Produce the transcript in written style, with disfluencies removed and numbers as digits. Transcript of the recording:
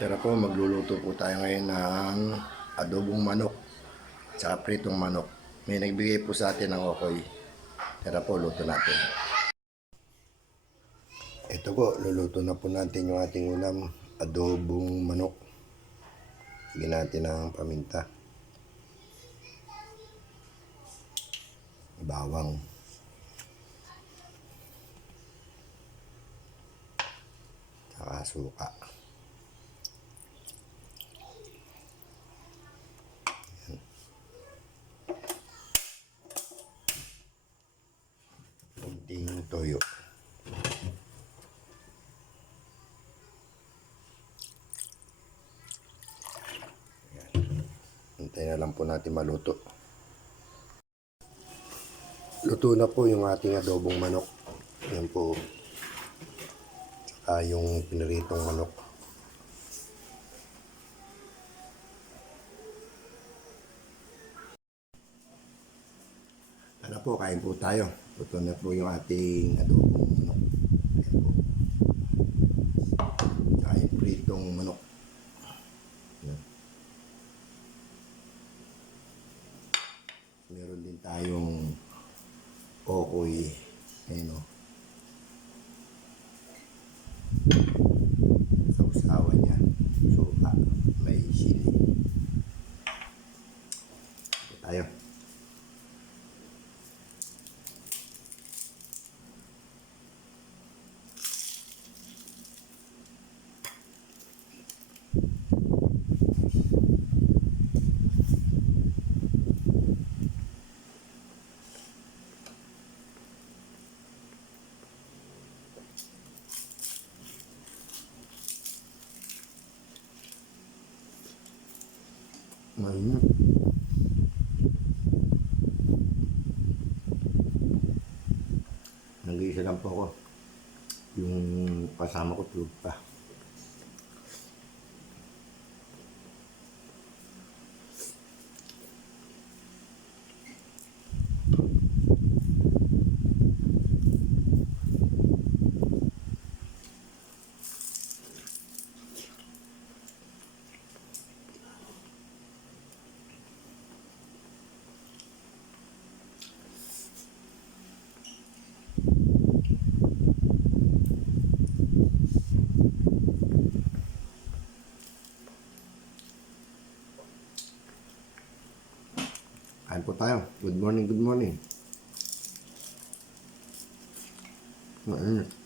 Tara po, magluluto po tayo ngayon ng adobong manok tsaka pritong manok. May nagbigay po sa atin ng okoy. Tara po, luto natin. Ito po, luluto na po natin yung ating ulam, adobong manok. Lagyan natin ng paminta, bawang, tsaka suka. Kunting toyo. Hintayin na lang po natin maluto. Luto na po yung ating adobong manok. Yan po. Tsaka yung piniritong manok. Ano po, kain po tayo. Luto na po yung ating adobong manok. Yan po. Tsaka yung pritong manok. Yan. Meron din tayong okoy. Ayan o. Sa usawa niya. Suka. May sili. Ito tayo. Mainit. Nag-iisa lang po ako. Yung kasama ko tulog pa. Kain po tayo. Good morning, good morning. Mainit.